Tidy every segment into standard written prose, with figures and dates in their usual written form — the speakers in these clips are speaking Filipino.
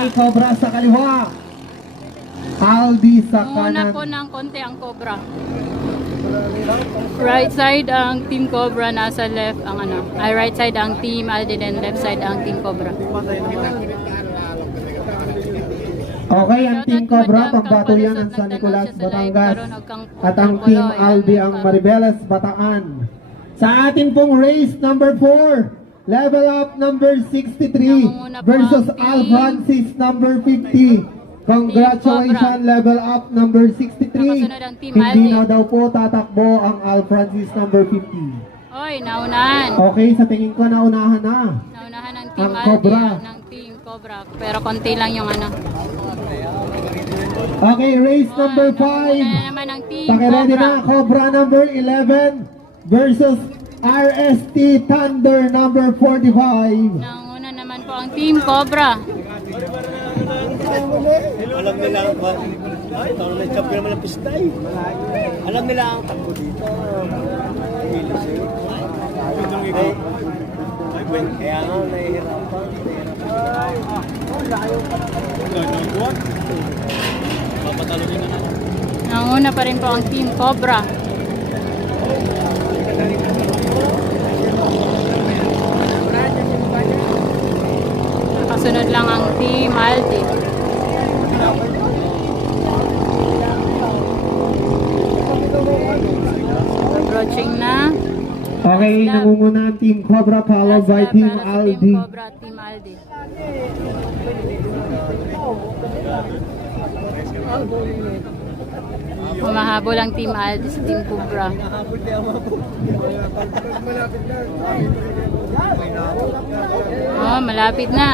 Okay, Cobra sa kaliwa. Aldi sa Muna kanan. po ng konti ang Cobra. Right side ang Team Cobra, nasa left ang ano. Ay, right side ang Team Aldi, then left side ang Team Cobra. Okay, ang Team Cobra, pambato yan ang San Nicolas, Batangas. At ang Team Aldi ang Maribeles, Bataan. Sa atin pong race number 4, level up number 63 versus Al Francis number 50. Congratulations, level up number 63. Hindi na daw po tatakbo ang Al Francis number 50. Oy, naunahan. Okay, sa tingin ko naunahan na. Naunahan ng Team Ang Aldi, Cobra. ng Team Cobra. Pero konti lang yung ano. Okay, race number 5. Naunahan naman ang Team Pakiready Cobra. na, Cobra number 11 versus RST Thunder number 45. Nauna naman po ang Team Cobra. Alam nila ang ay, tawag na champion naman ang pistay. Alam nila ang takbo dito. Hilis yun. Kaya nga, nahihirapan. Nauna pa rin po ang Team Cobra. Nakasunod lang ang Team Aldi. Approaching na. Okay, nangunguna ang Team Cobra followed by Last lap Team para sa Aldi. Team Cobra at Team Aldi. Humahabol ang Team Aldi sa Team Cobra. Oh, malapit na.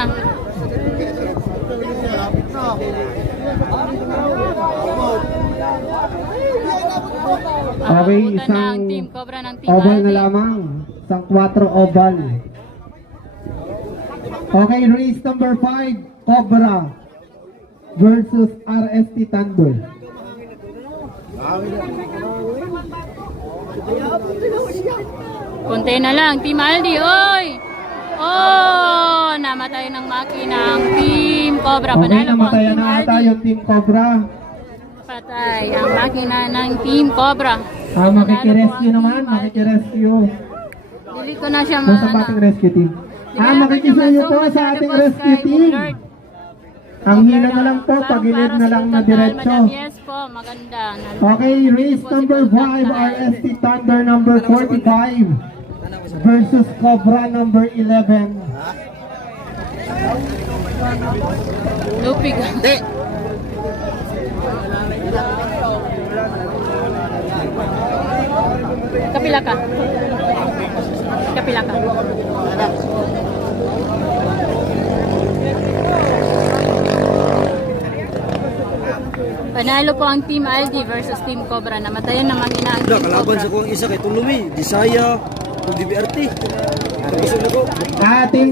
Okay, Abutan na ang isang Team Cobra ng Team oval na Aldi. lamang. Isang 4 oval. Okay, race number 5, Cobra versus RST Thunder. Konti na lang, Team Aldi. Oy! Oh! Namatay ng makina ang Team Cobra. Okay, Panalo po ang namatayan Team na ata Aldi. yung Team Cobra. Patay ang makina ng Team Cobra. Makikirescue naman, makikirescue. Dili ko na siya Nasa ating rescue team. Makikisuyo po sa ating rescue team. Ang hila na lang po, pagilid na lang na diretso. Madam, yes po, maganda. Okay, race number 5, RST Thunder number 45 versus Cobra number 11. Lupig. Kapila ka. Kapila ka. Panalo po ang Team Aldi versus Team Cobra. Namatayan naman ina ang Team Kalaban Cobra. sa kong isa kay Tulumi, Disaya, DBRT. Tapos na ko. Ating